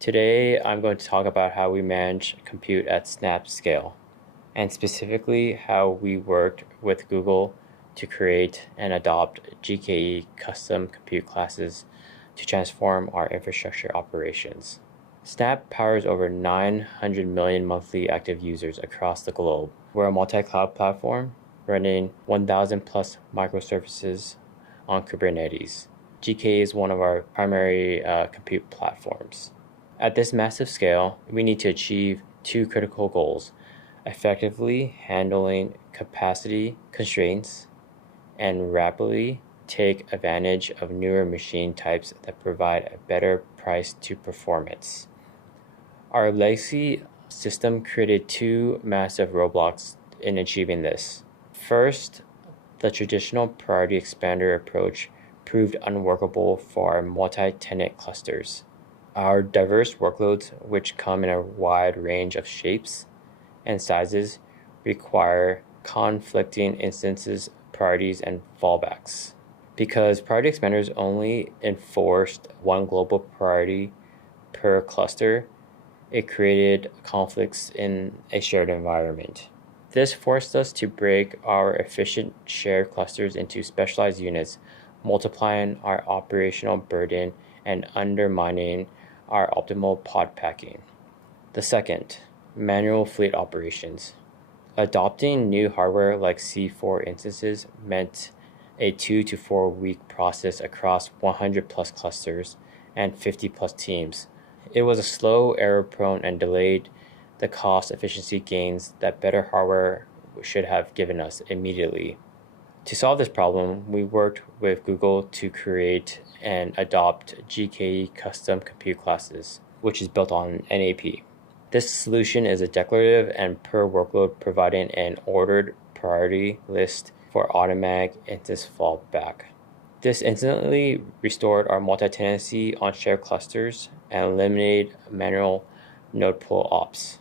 Today, I'm going to talk about how we manage compute at snap scale, and specifically how we worked with Google to create and adopt GKE custom compute classes to transform our infrastructure operations. Snap powers over 900 million monthly active users across the globe. We're a multi-cloud platform running 1,000 plus microservices on Kubernetes. GKE is one of our primary compute platforms. At this massive scale, we need to achieve two critical goals: effectively handling capacity constraints and rapidly take advantage of newer machine types that provide a better price to performance. Our legacy system created two massive roadblocks in achieving this. First, the traditional priority expander approach proved unworkable for our multi-tenant clusters. Our diverse workloads, which come in a wide range of shapes and sizes, require conflicting instances, priorities, and fallbacks. Because priority expanders only enforced one global priority per cluster, it created conflicts in a shared environment. This forced us to break our efficient shared clusters into specialized units, multiplying our operational burden and undermining our optimal pod packing. The second, manual fleet operations. Adopting new hardware like C4 instances meant a 2 to 4 week process across 100 plus clusters and 50 plus teams. It was a slow, error-prone, and delayed the cost efficiency gains that better hardware should have given us immediately. To solve this problem, we worked with Google to create and adopt GKE custom compute classes, which is built on NAP. This solution is a declarative and per workload, providing an ordered priority list for automatic instance fallback. This instantly restored our multi-tenancy on shared clusters and eliminated manual node pull ops.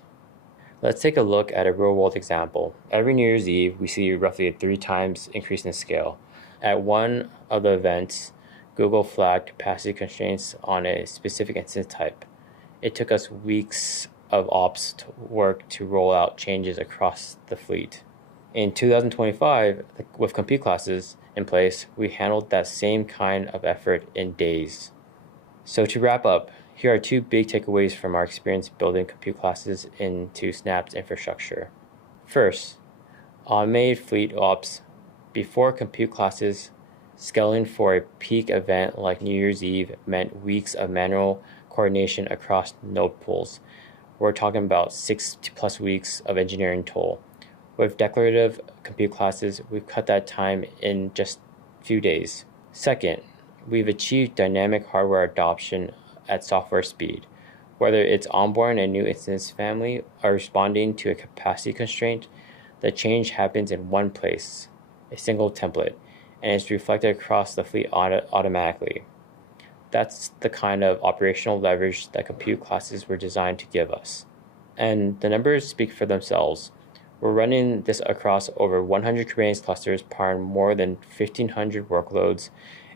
Let's take a look at a real-world example. Every New Year's Eve, we see roughly a 3 times increase in scale. At one of the events, Google flagged capacity constraints on a specific instance type. It took us weeks of ops work to roll out changes across the fleet. In 2025, with compute classes in place, we handled that same kind of effort in days. So to wrap up, here are 2 big takeaways from our experience building compute classes into Snap's infrastructure. First, automated fleet ops. Before compute classes, scaling for a peak event like New Year's Eve meant weeks of manual coordination across node pools. We're talking about 6 plus weeks of engineering toll. With declarative compute classes, we've cut that time in just a few days. Second, we've achieved dynamic hardware adoption at software speed. Whether it's onboarding a new instance family or responding to a capacity constraint, the change happens in one place, a single template, and is reflected across the fleet automatically. That's the kind of operational leverage that compute classes were designed to give us. And the numbers speak for themselves. We're running this across over 100 Kubernetes clusters, powering more than 1,500 workloads,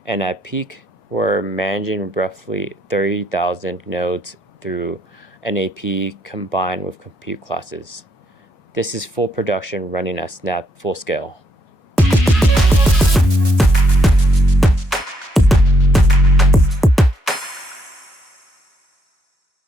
and at peak, we're managing roughly 30,000 nodes through NAP combined with compute classes. This is full production running at Snap full scale.